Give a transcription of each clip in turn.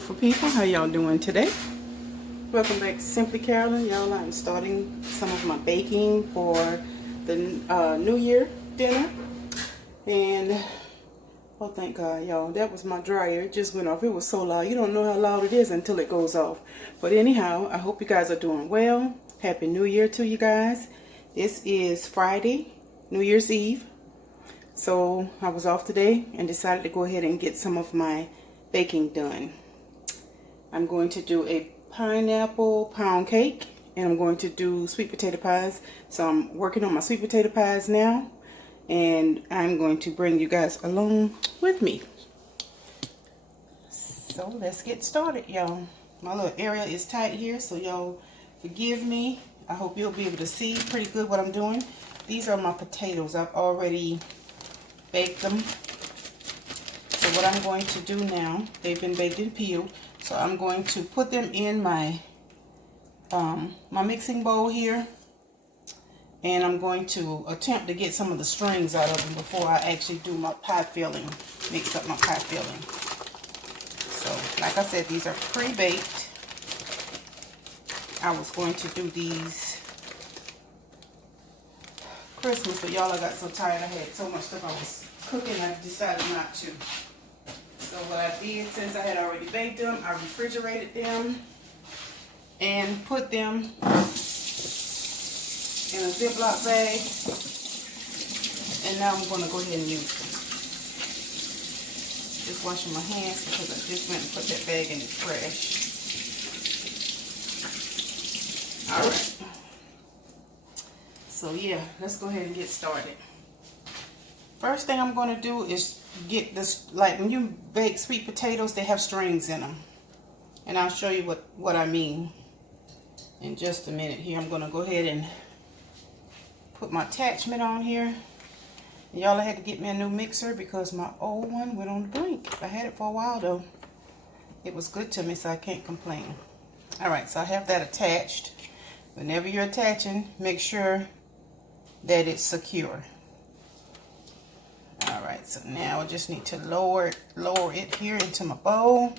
beautiful people. How y'all doing today? Welcome back to Simply Carolyn. Y'all, I'm starting some of my baking for the New Year dinner. And, oh thank God, y'all, that was my dryer. It just went off. It was so loud. You don't know how loud it is until it goes off. But anyhow, I hope you guys are doing well. Happy New Year to you guys. This is Friday, New Year's Eve. So I was off today and decided to go ahead and get some of my baking done. I'm going to do a pineapple pound cake and I'm going to do sweet potato pies. So I'm working on my sweet potato pies now and I'm going to bring you guys along with me. So let's get started, y'all. My little area is tight here, so y'all forgive me. I hope you'll be able to see pretty good what I'm doing. These are my potatoes. I've already baked them. So what I'm going to do now, they've been baked and peeled, so I'm going to put them in my my mixing bowl here, and I'm going to attempt to get some of the strings out of them before I actually do my pie filling, mix up my pie filling. So like I said, these are pre-baked. I was going to do these Christmas, but y'all, I got so tired. I had so much stuff I was cooking, I decided not to. So what I did, since I had already baked them, I refrigerated them and put them in a Ziploc bag. And now I'm going to go ahead and use them. Just washing my hands because I just went and put that bag in the trash. Alright. So yeah, let's go ahead and get started. First thing I'm going to do is get this, like when you bake sweet potatoes, they have strings in them. And I'll show you what I mean in just a minute here. I'm going to go ahead and put my attachment on here. Y'all, I had to get me a new mixer because my old one went on the brink. I had it for a while though. It was good to me, so I can't complain. Alright, so I have that attached. Whenever you're attaching, make sure that it's secure. Alright, so now I just need to lower it here into my bowl.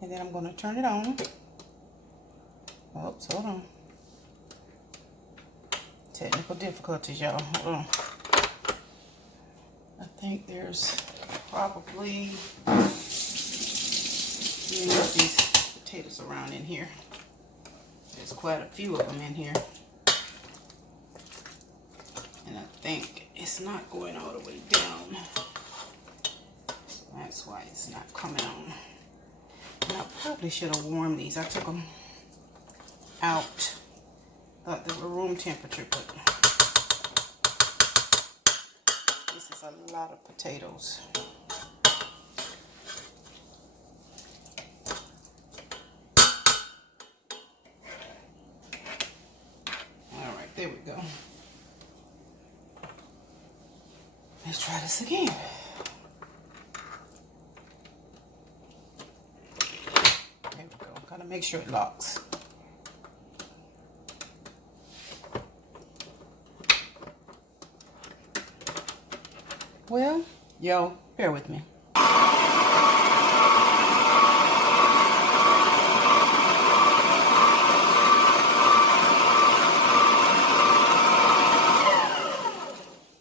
And then I'm going to turn it on. Oops, hold on. Technical difficulties, y'all. Hold on. I think there's probably these potatoes around in here. There's quite a few of them in here. And I think it's not going all the way down. So that's why it's not coming on. And I probably should have warmed these. I took them out. Thought they were room temperature, but this is a lot of potatoes. Alright, there we go. Let's try this again. There we go. Gotta make sure it locks. Well, yo, bear with me.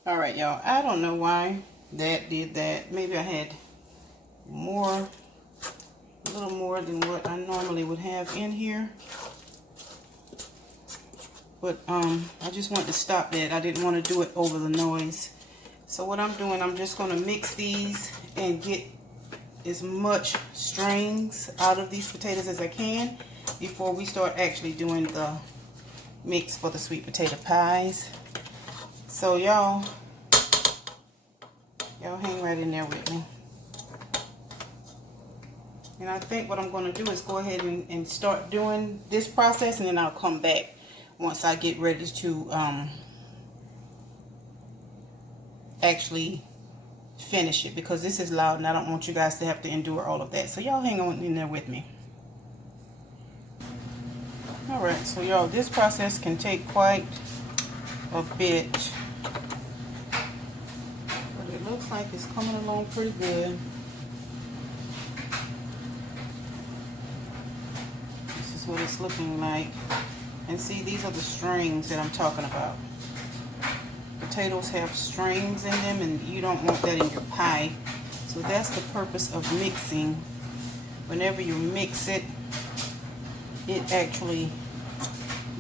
Alright, y'all, I don't know why that did that. Maybe I had a little more than what I normally would have in here. But I just wanted to stop that. I didn't want to do it over the noise. So what I'm doing, I'm just going to mix these and get as much strings out of these potatoes as I can before we start actually doing the mix for the sweet potato pies. So y'all hang right in there with me. And I think what I'm going to do is go ahead and start doing this process, and then I'll come back once I get ready to actually finish it, because this is loud and I don't want you guys to have to endure all of that. So y'all hang on in there with me. Alright, so y'all, this process can take quite a bit, but it looks like it's coming along pretty good. what it's looking like. And see, these are the strings that I'm talking about. Potatoes have strings in them, and you don't want that in your pie. So that's the purpose of mixing. Whenever you mix it, it actually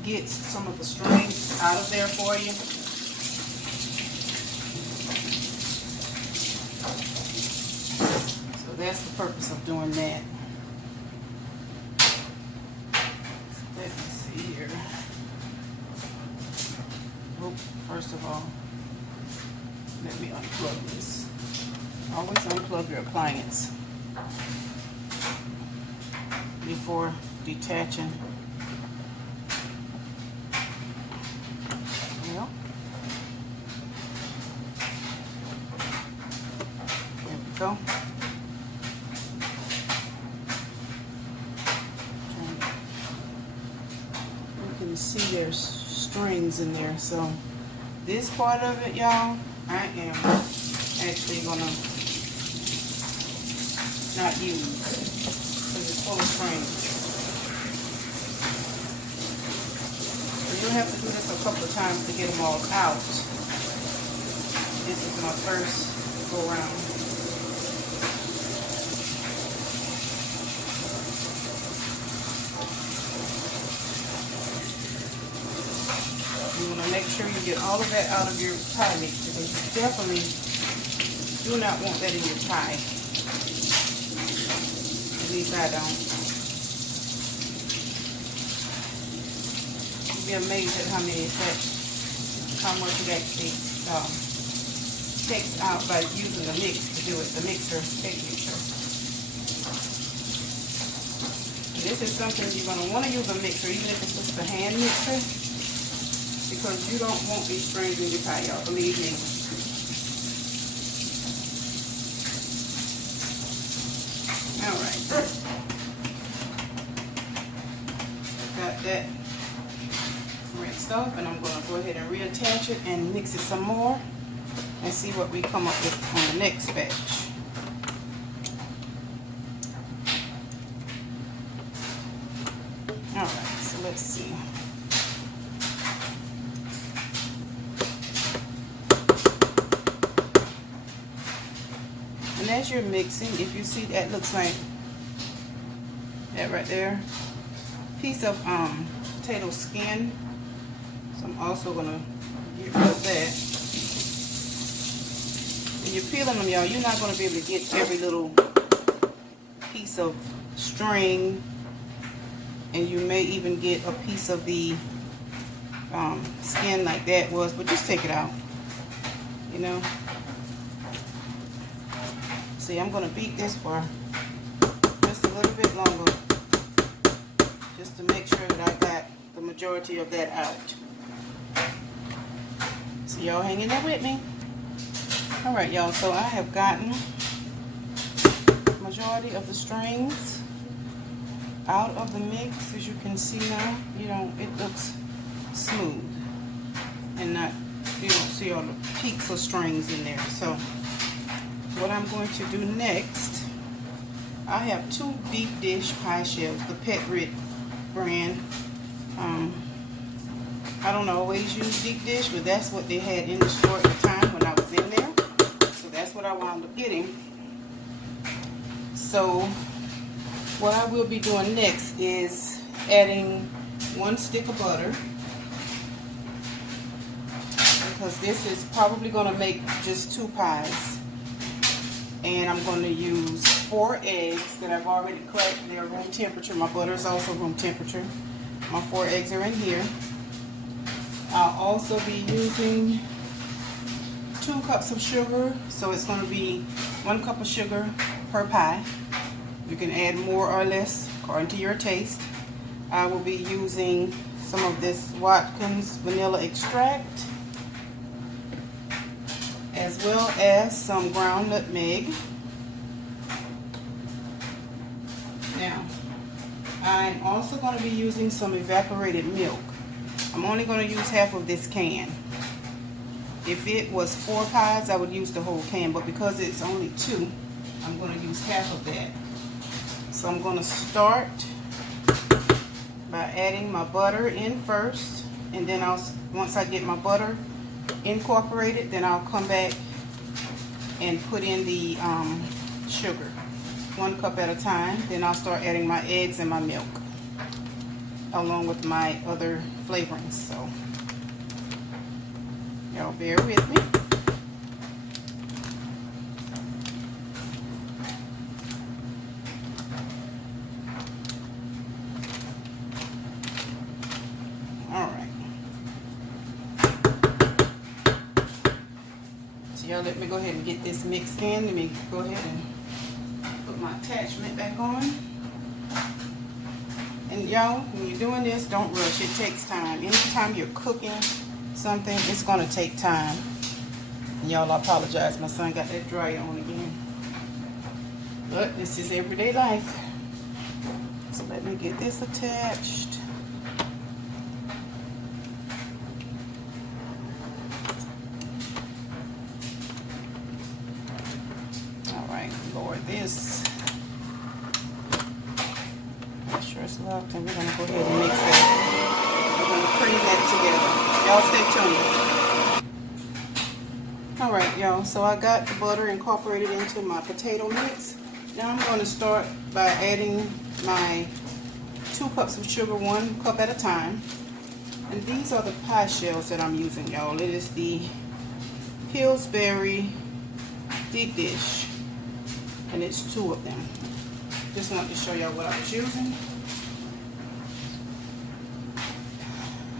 gets some of the strings out of there for you. So that's the purpose of doing that. Let me see here. Oh, first of all, let me unplug this. Always unplug your appliance before detaching. Well, there we go. You can see there's strings in there. So this part of it, y'all, I am actually gonna not use because it's full of strings. So you'll have to do this a couple of times to get them all out. This is my first go around. You want to make sure you get all of that out of your pie mix, because you definitely do not want that in your pie. At least I don't. You'll be amazed at how much it actually takes out by using the mix to do it, the mixer, cake mixer. This is something you're going to want to use a mixer, even if it's just a hand mixer, because you don't want these strings in your pie, y'all, believe me. Alright. Got that rinsed off, and I'm going to go ahead and reattach it and mix it some more and see what we come up with on the next batch. Alright, so let's see. And as you're mixing, if you see, that looks like that right there, piece of potato skin. So I'm also gonna get rid of that. When you're peeling them, y'all, you're not gonna be able to get every little piece of string, and you may even get a piece of the skin like that was, but just take it out, you know. See, I'm going to beat this for just a little bit longer, just to make sure that I got the majority of that out. So y'all hang in there with me. Alright, y'all, so I have gotten the majority of the strings out of the mix. As you can see now, it looks smooth and not, you don't see all the peaks of strings in there. So what I'm going to do next, I have 2 deep dish pie shells, the Pet Rit brand. I don't always use deep dish, but that's what they had in the store at the time when I was in there. So that's what I wound up getting. So what I will be doing next is adding 1 stick of butter, because this is probably going to make just 2 pies. And I'm going to use 4 eggs that I've already cracked. They're room temperature. My butter is also room temperature. My 4 eggs are in here. I'll also be using 2 cups of sugar. So it's going to be 1 cup of sugar per pie. You can add more or less according to your taste. I will be using some of this Watkins vanilla extract, as well as some ground nutmeg. Now, I'm also going to be using some evaporated milk. I'm only going to use half of this can. If it was 4 pies, I would use the whole can, but because it's only 2, I'm going to use half of that. So I'm going to start by adding my butter in first, and then once I get my butter incorporated, then I'll come back and put in the sugar, 1 cup at a time. Then I'll start adding my eggs and my milk along with my other flavorings. So y'all bear with me. Y'all, let me go ahead and get this mixed in. Let me go ahead and put my attachment back on. And y'all, when you're doing this, don't rush. It takes time. Anytime you're cooking something, it's going to take time. And y'all, I apologize. My son got that dryer on again. But this is everyday life. So let me get this attached. This, make sure it's locked, and we're going to go ahead and mix that. We're going to cream that together. Y'all stay tuned. Alright y'all, so I got the butter incorporated into my potato mix. Now I'm going to start by adding my 2 cups of sugar, 1 cup at a time. And these are the pie shells that I'm using, y'all. It is the Pillsbury deep dish. And it's 2 of them. Just wanted to show y'all what I was using.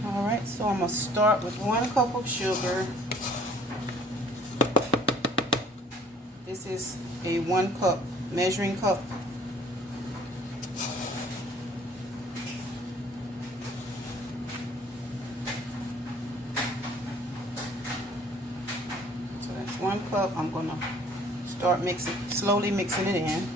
Alright, so I'm going to start with 1 cup of sugar. This is a 1 cup measuring cup. So that's 1 cup. I'm going to start mixing, slowly mixing it in.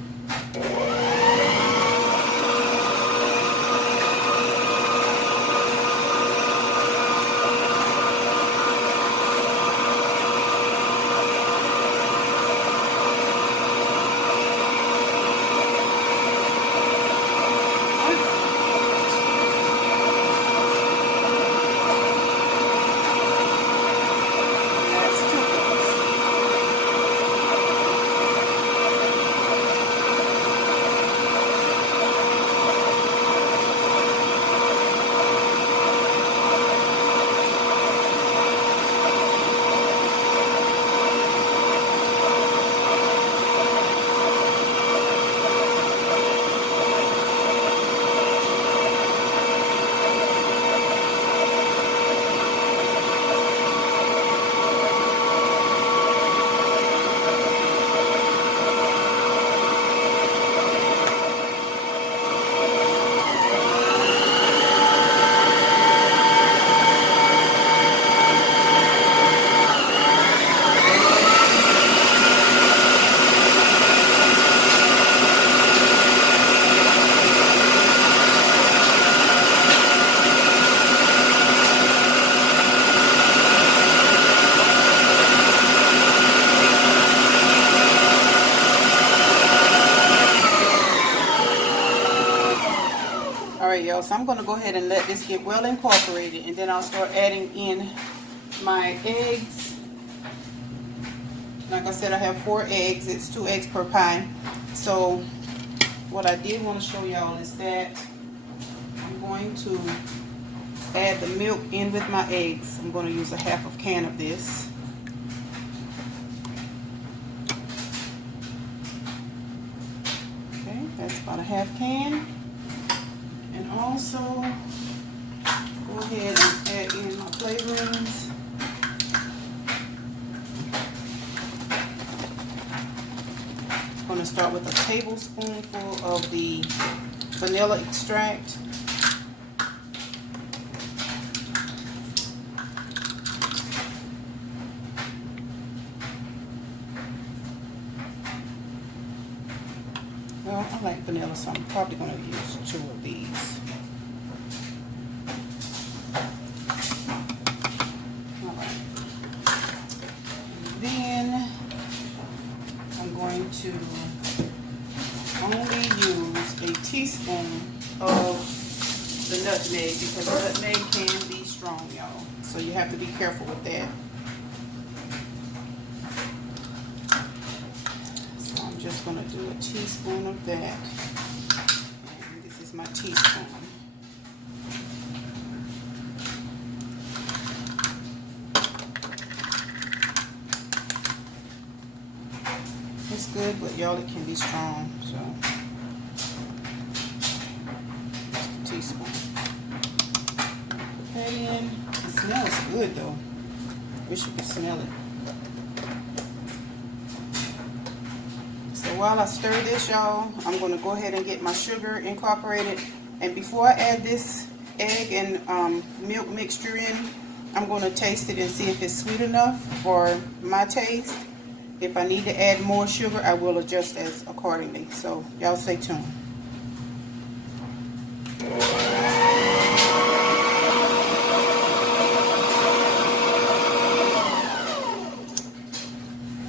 Y'all, so I'm going to go ahead and let this get well incorporated, and then I'll start adding in my eggs. Like I said, I have 4 eggs. It's 2 eggs per pie. So what I did want to show y'all is that I'm going to add the milk in with my eggs. I'm going to use a 1/2 can of this. Okay, that's about a 1/2 can. And also, go ahead and add in my flavorings. I'm going to start with a tablespoonful of the vanilla extract. Well, I like vanilla, so I'm probably going to use 2 of these. All right. Then I'm going to only use a teaspoon of the nutmeg, because nutmeg can be strong, y'all. So you have to be careful with that. So I'm just going to do a teaspoon of that. And this is my teaspoon. It's good, but y'all, it can be strong, so just a teaspoon. Put that in. It smells good though. Wish you could smell it. So while I stir this, y'all, I'm going to go ahead and get my sugar incorporated. And before I add this egg and milk mixture in, I'm going to taste it and see if it's sweet enough for my taste. If I need to add more sugar, I will adjust as accordingly. So y'all stay tuned.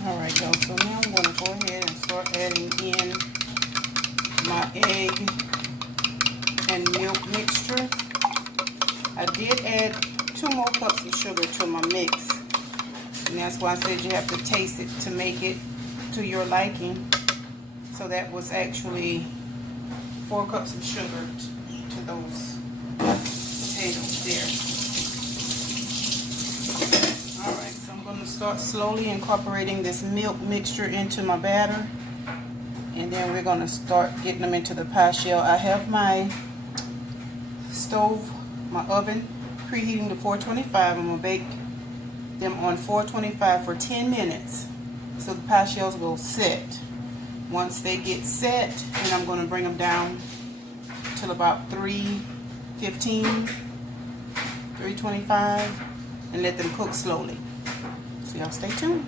Alright y'all, so now I'm going to go ahead and start adding in my egg and milk mixture. I did add 2 more cups of sugar to my mix. And that's why I said you have to taste it to make it to your liking. So that was actually 4 cups of sugar to those potatoes there. Alright, so I'm going to start slowly incorporating this milk mixture into my batter. And then we're going to start getting them into the pie shell. I have my stove, my oven, preheating to 425. I'm going to bake them on 425 for 10 minutes so the pie shells will set. Once they get set, then I'm going to bring them down till about 315, 325, and let them cook slowly. So y'all stay tuned.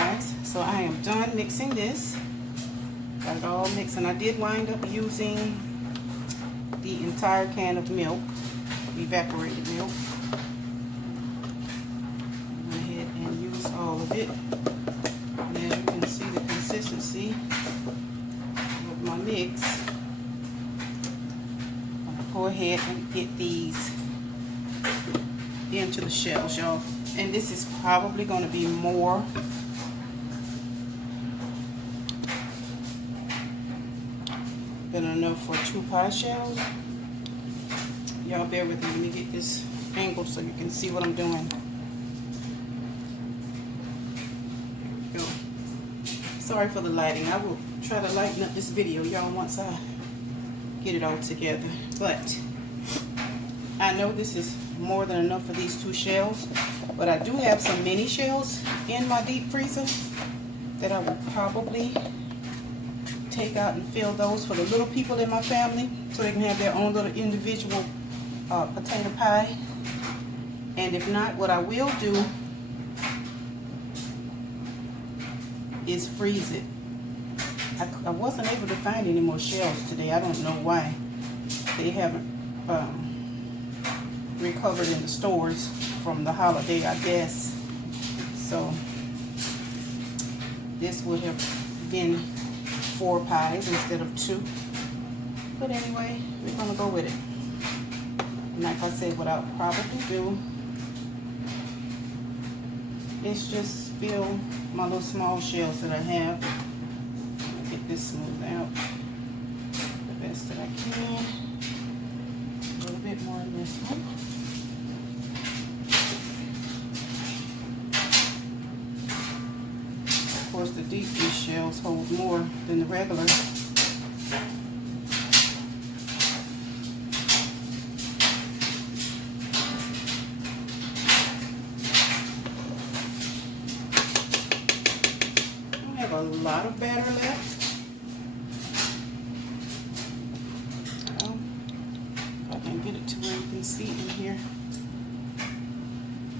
guys, so I am done mixing this. Got it all mixed, and I did wind up using the entire can of milk, evaporated milk. I went ahead and used all of it. And as you can see the consistency of my mix, I'm gonna go ahead and get these into the shells, y'all. And this is probably going to be more than enough for 2 pie shells. Y'all bear with me. Let me get this angle so you can see what I'm doing. There we go. Sorry for the lighting. I will try to lighten up this video, y'all, once I get it all together. But I know this is more than enough for these 2 shells, but I do have some mini shells in my deep freezer that I will probably take out and fill those for the little people in my family so they can have their own little individual potato pie. And if not, what I will do is freeze it. I wasn't able to find any more shells today. I don't know why. They haven't recovered in the stores from the holiday, I guess. So this would have been 4 pies instead of 2. But anyway, we're gonna go with it. And like I said, what I'll probably do is just fill my little small shells that I have. Get this smoothed out the best that I can. A little bit more in this one. Of course, the deep dish shells hold more than the regular. I have a lot of batter left. Well, if I can get it to where you can see in here.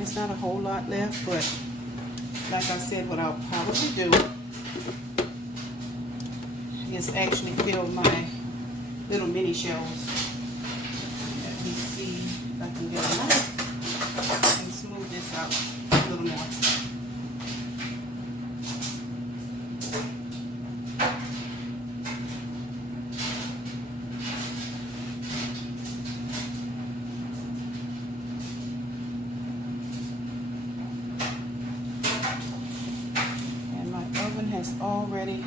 It's not a whole lot left, but like I said, what I'll probably do is actually fill my little mini shells. Let me see if I can get a knife and smooth this out a little more. Has already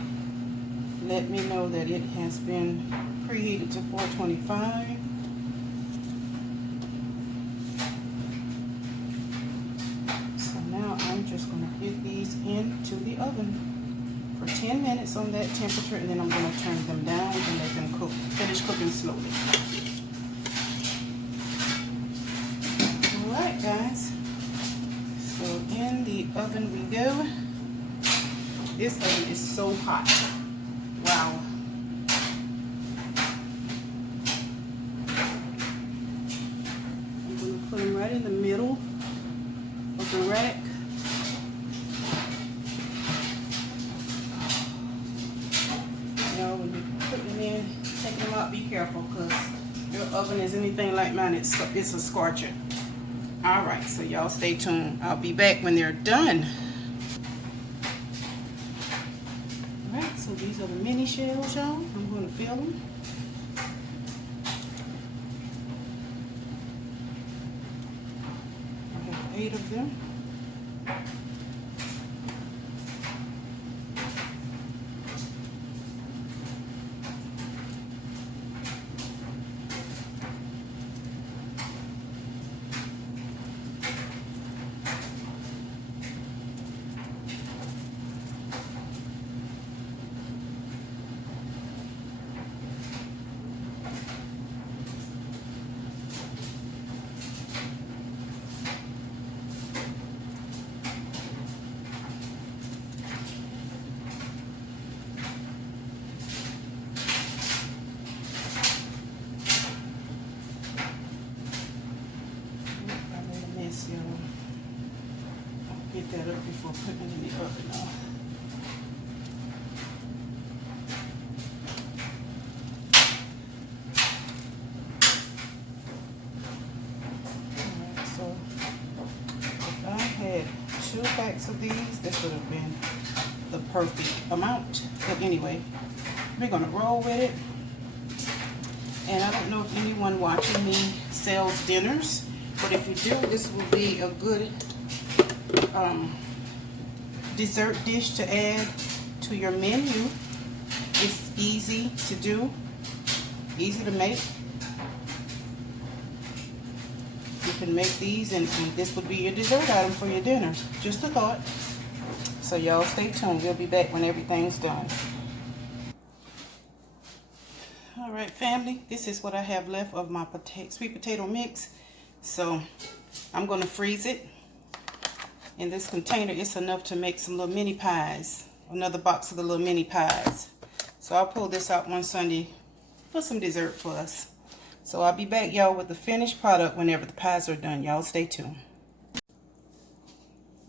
let me know that it has been preheated to 425. So now I'm just going to get these into the oven for 10 minutes on that temperature, and then I'm going to turn them down and let them cook, finish cooking slowly. Alright guys, so in the oven we go. This oven is so hot. Wow. I'm going to put them right in the middle of the rack. You know, when you put them in, take them out, be careful, because your oven is anything like mine, it's a scorcher. Alright, so y'all stay tuned. I'll be back when they're done. So these are the mini shells, y'all. I'm going to fill them. I have 8 of them. I'll get that up before putting it in the oven now. perfect amount. But anyway, we're gonna roll with it. And I don't know if anyone watching me sells dinners, but if you do, this will be a good dessert dish to add to your menu. It's easy to do, easy to make. You can make these and this would be your dessert item for your dinner. Just a thought. So y'all stay tuned. We'll be back when everything's done. Alright family, this is what I have left of my sweet potato mix. So I'm going to freeze it. In this container, it's enough to make some little mini pies. Another box of the little mini pies. So I'll pull this out one Sunday for some dessert for us. So I'll be back, y'all, with the finished product whenever the pies are done. Y'all stay tuned.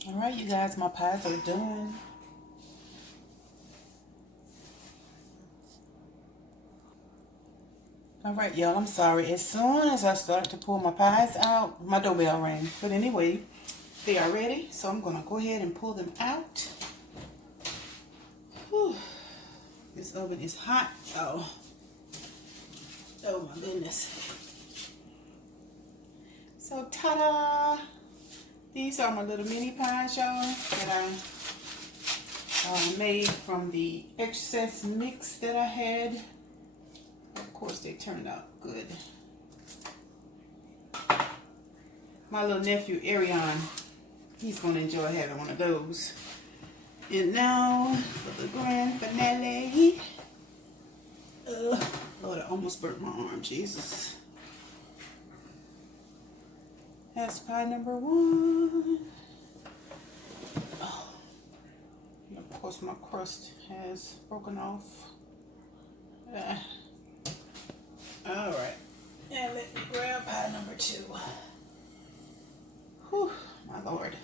Alright, you guys, my pies are done. Alright, y'all, I'm sorry. As soon as I started to pull my pies out, my doorbell rang. But anyway, they are ready. So I'm going to go ahead and pull them out. Whew. This oven is hot, y'all. Oh my goodness. So ta-da! These are my little mini pies, y'all, that I made from the excess mix that I had. Of course, they turned out good. My little nephew, Arion, he's going to enjoy having one of those. And now, for the grand finale. Lord, I almost burnt my arm, Jesus. That's pie number 1. Oh. And of course, my crust has broken off. Alright. And let me grab pie number 2. Whew, my Lord.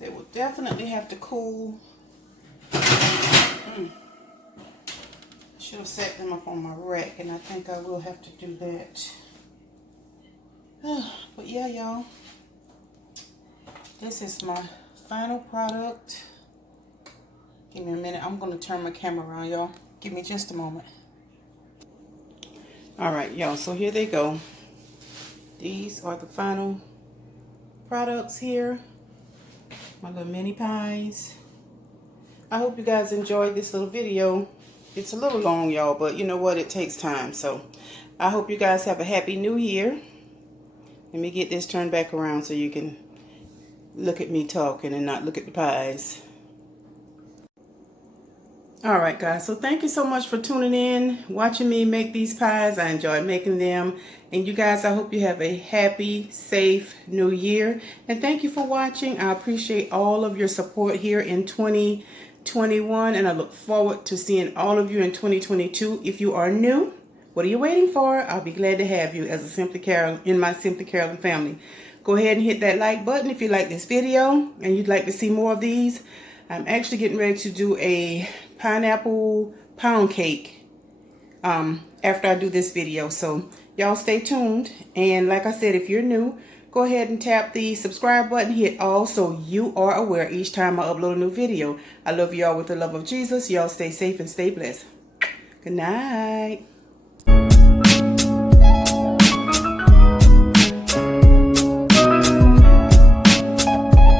They will definitely have to cool. I should have set them up on my rack, and I think I will have to do that. But yeah, y'all, this is my final product. Give me a minute. I'm going to turn my camera around, y'all. Give me just a moment. Alright, y'all, so here they go. These are the final products here. My little mini pies. I hope you guys enjoyed this little video. It's a little long, y'all, but you know what? It takes time. So I hope you guys have a happy new year. Let me get this turned back around so you can look at me talking and not look at the pies. Alright guys, so thank you so much for tuning in, watching me make these pies. I enjoyed making them. And you guys, I hope you have a happy, safe new year. And thank you for watching. I appreciate all of your support here in 2021. And I look forward to seeing all of you in 2022. If you are new, what are you waiting for? I'll be glad to have you as a Simply Carolyn in my Simply Carolyn family. Go ahead and hit that like button if you like this video and you'd like to see more of these. I'm actually getting ready to do a pineapple pound cake after I do this video. So y'all stay tuned. And like I said, if you're new, go ahead and tap the subscribe button. Hit all so you are aware each time I upload a new video. I love y'all with the love of Jesus. Y'all stay safe and stay blessed. Good night.